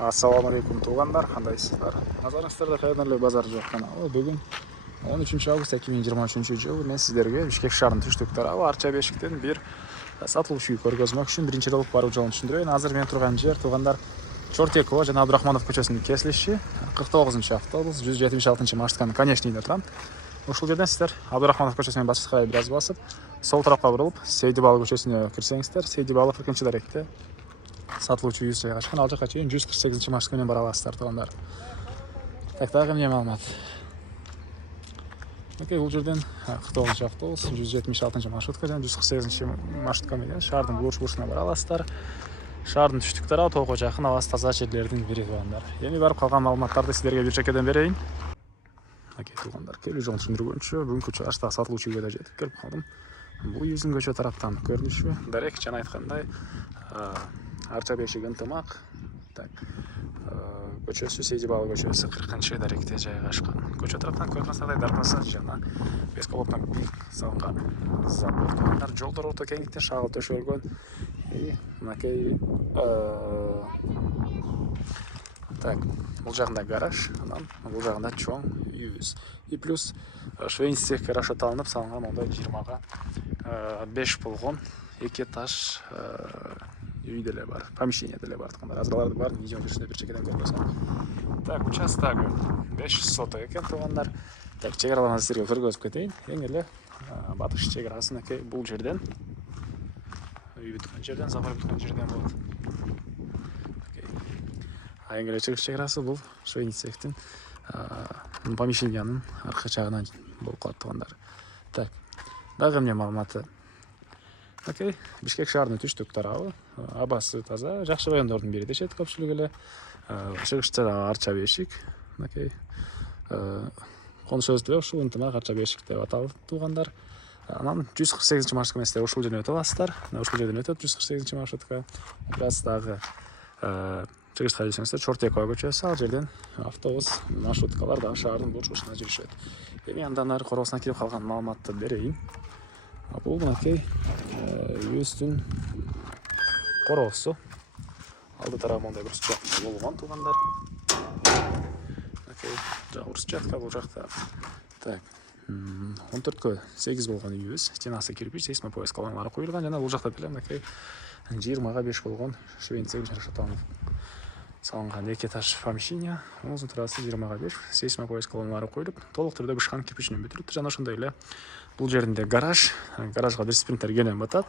Assalamu alaikum туғандар, қандайсыздар? Назарыңыздарда қайдан базар жоқ каналы. Бүгін 13 август 2023 жыл мен сіздерге Бишкек шаарынын түштүк тарабы Арча бешиктен бир сатылуучу үй көргөзмөк үчүн биринчи жолу баруу жолун түшүндүрөйүн. Азыр мен турган жер туғандар Чортекова жана Абдрахманов көчөсүнүн кесилиши 49-автобус 176-маршрутканын конечныйында турам. Ушул жерден сиздер Абдрахманов көчөсүнөн башка бир аз басып, сол тарапка бурулуп, Сейдибалы көчөсүнө кирсеңиздер, Сейдибалы 40 даректе сатылуучу үй жайгашкан. Ал жака чейин 148-маршрут менен бара аласыздар тугандар. Так, дагы эмне маалымат? Бул жерден 49-автобус 176-маршрутка жана 148-маршрутка менен шаардын бурч-бурчуна бара аласыздар. Шаардын түштүк тарабы тоого жакын, абасы таза жерлердин бири тугандар. Эми барып калган маалыматтарды сиздерге бир чекеден берейин. Тугандар, келүү жолун түшүндүргөнчө бүгүнкү чыгышта сатылуучу үйгө да жетип келип калдым. Бул үйүбүздүн көчө тараптан көрүнүшү дарек жана айткандай Арча бешик ынтымак. Так. Көчөсү Сейдибалы көчөсү 40-даректе жайгашкан. Көчө тараптан көрүнүшү дарбаза жана бесколоптон салынган завод. Жолдор орто кеңдикте шагыл төшөлгөн. Мынакей так, бул жагында гараж, анан бул жагында чоң үйүбүз. И плюс швейный цехке расчётталынып салынган ондай 20га 5 болгон 2 этаж үй деле бар, помещение деле бар. Азырларды бар, видео жүрүшүндө бир чекеден көргөзөм. Так, участогы 500 соток экен тугандар. Так, чек араларын сиздерге көргөзүп кетейин. Эң эле батыш чек арасын бул жерден үй бүткөн жерден, забор бүткөн жерден болот. Эң эле чыгыш чек арасы бул швейный цехтин помещениянын аркы жагынан болуп калат тугандар. Так, дагы эмне маалыматы? Окей, Бишкек шаарынын түштүк тарабы, абасы таза, жакшы райондордун бири дешет көпчүлүк эле. Чыгышта Арча бешик. Окей. Конушубуз деле ушул ынтымак Арча бешик деп аталат тугандар. Анан 148-маршрутка менен сиздер ушул жерден өтө аласыздар. Ушул жерден өтөт 148-маршрутка. Бираз дагы чыгышка келсеңиздер Чортекова көчөсү, ал жерден автобус, маршруткалар дагы шаардын бурч-бурчуна жүрүшөт. Эми андан ары короосуна кирип калган маалыматты берейин. Бул мынакей үйүбүздүн короосу. Алды тарабы мондай бир чатка болгон тугандар. Окей, жабырс чатка бул жакта. Так, 14кө 8 болгон үйүбүз. Стенасы кирпич, сейсмопояс колоналары коюлган жана бул жакта деле мынакей 20га 5 болгон швейный цех расчётталынып салынган 2 этаж помещение. Узун турасы 20га 5 сейсмопояс колоналары коюлуп, толук түрдө бышкан кирпичинен бүтүрүптүр. Жана ошондой эле бул жеринде гаражга бир спринтер келен батат.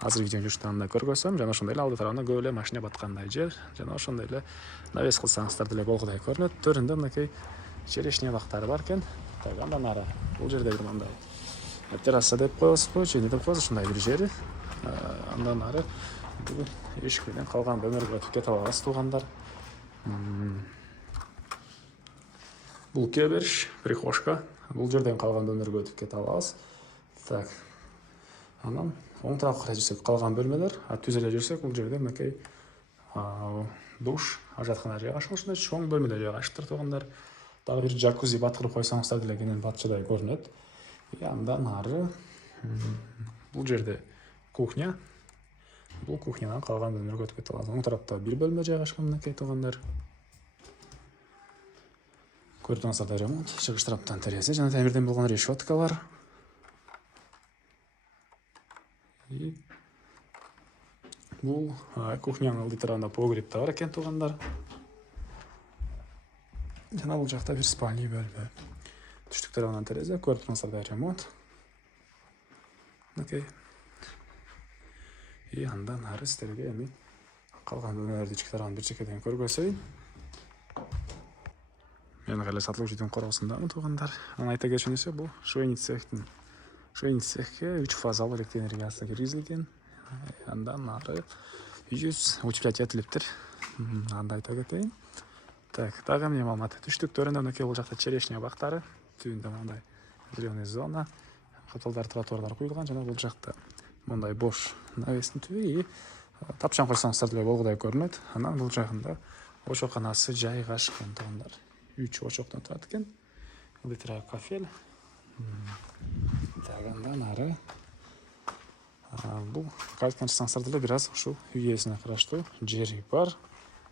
Азыр видео жүрүштүндө көргөзөм. Жана ошондой эле алды тарабында көп эле машина баткандай жер. Жана ошондой эле навес кылсаңыздар деле болгудай көрүнөт. Төрүндө мынакей черешня бактары бар экен. Так, андан ары бул жерде бир мындай терраса деп коесузбу, же эмне деп коесуз, ушундай бир жер. Андан ары бул эшик менен калган бөлмөлөргө өтүп кете алабыз тугандар. Бул кебериш, прихожка. Бул жерден калган бөлмөлөргө өтүп кете алабыз. Так. Анан оң тарапка карай жүрсөк калган бөлмөлөр, түз эле жүрсөк бул жерде мынакей душ, ажаткана жайгашкан, ушундай чоң бөлмөлөр жайгашыптыр тугандар. Дагы бир жакузи баткырып койсоңуздар деле кенен батчыдай көрүнөт. Андан ары бул жерде кухня. Бул кухнядан калган бөлмөлөргө өтүп кете алабыз. Оң тарапта бир бөлмө жайгашкан мынакей тугандар. Көрүп турсаңыздар ремонт, чыгыш тараптан терезе жана темирден болгон решеткалар. Бул кухнянын алды тарабында погреб да бар экен тугандар. Жана бул жакта бир спальный бөлмө. Түштүк тарабынан терезе, көрүп турсаңыздар ремонт. Окей. Андан ары сиздерге эми калган бөлмөлөрдү ички тарабын бир чекеден көргөзөйүн. Мен эле сатылуучунун короосундамын тугандар. Анан айта кетчүнүсү, бул швейный цехке 3 фазалуу электр энергиясы киргизилген. Андан ары үйүбүз утеплять этилиптир. Анда айта кетейин. Так, дагы эмне маалымат? Түштүк төрүндө мынакей бул жакта черешня бактары, түбүндө мындай зеленый зона, каталдар, тротуарлар куюлган жана бул жакта мындай бош навестин түбү, тапчан койсоңуздар деле болгудай көрүнөт. Анан бул жагында очокканасы жайгашкан тугандар. 3 очоктон турат экен. Литра кафель. Так, андан ары бул кайткан чыксаңыздар деле бир аз ушул үй ээсине караштуу жери бар.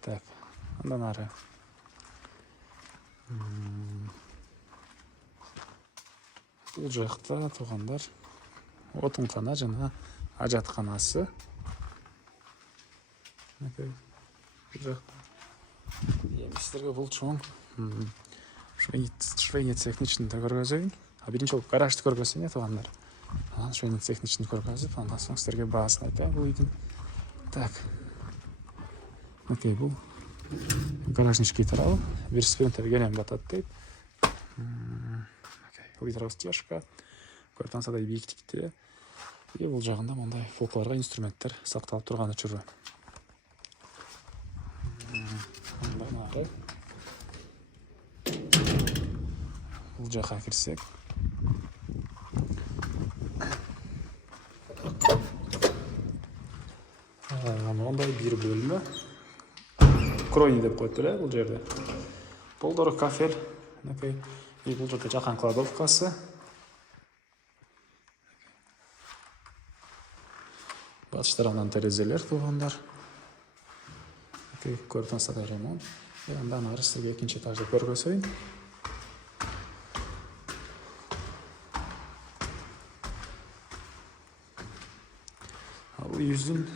Так, Андан ары. Бұл жақта туғандар отынхана жана ажатканасы. Бұл жақта. Сіздерге бұл чоң швейный цехтің ішінде көргөзөйүн. Биринчи болуп гаражды көргөзөйүн туғандар. Швейный цехтің ішінде көргөзүп, андан соң сіздерге баасын айтайын бұл үйдүн. Так. Бұл гараждын ички тарабы. Бир спринтер келем батат дейт. Электростяжка, көртансадай бийиктикте. Бул жагында мындай фолкларга инструменттер сакталып турганы чүрү. Андан ары. Бул жака кирсек. Мындай бир бөлмө. Кройни деп коет эле бул жерде. Болдору кафель. Бұл жерде жақан кладовкасы. Батыш тарабынан терезелер туғандар. Көртансадай ремонт. Андан ары сізге экинчи этажды көргөзөйүн. Бул үйүздүн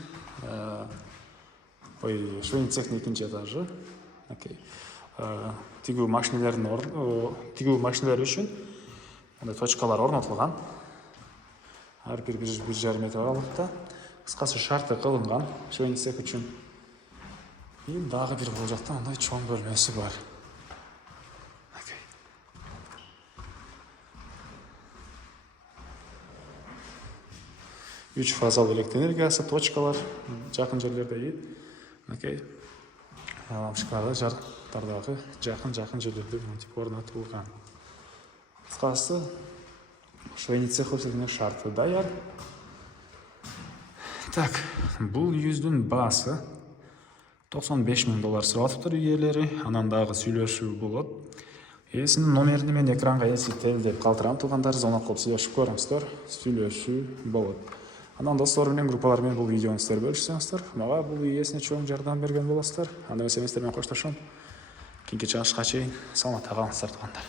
швейный цехтин экинчи этажы. Тигүү машиналар үчүн мындай точкалар орнотулган. Ар бир 1,5 метр аралыкта. Кыскасы шарты кылынган швейный цех үчүн. Дагы бир бул жакта мындай чоң бөлмөсү бар. 3 фазалуу электр энергиясы, точкалар жакын жерлерде. Лампочкалар жарыктардагы жакын жерлерде мынтип орнотулган. Кыскасы швейный цех өсүрүнүн шарты даяр. Так, бул үйүздүн баасы $95,000 сурап атыптыр ээлери. Анан дагы сүйлөшүү болот. Ээсинин номерин мен экранга элестетем деп калтырам туугандар. Зона кылып сүйлөшүп көрүңүздөр. Сүйлөшүү болот. Анан достор менен, группалар менен бул видеону сиздер бөлүшсөңүздөр, мага бул ээсине чоң жардам берген болосуздар. Анда эмес сиздер менен коштошом. Кийинки чыгышка чейин саламатта калыңыздар туугандар.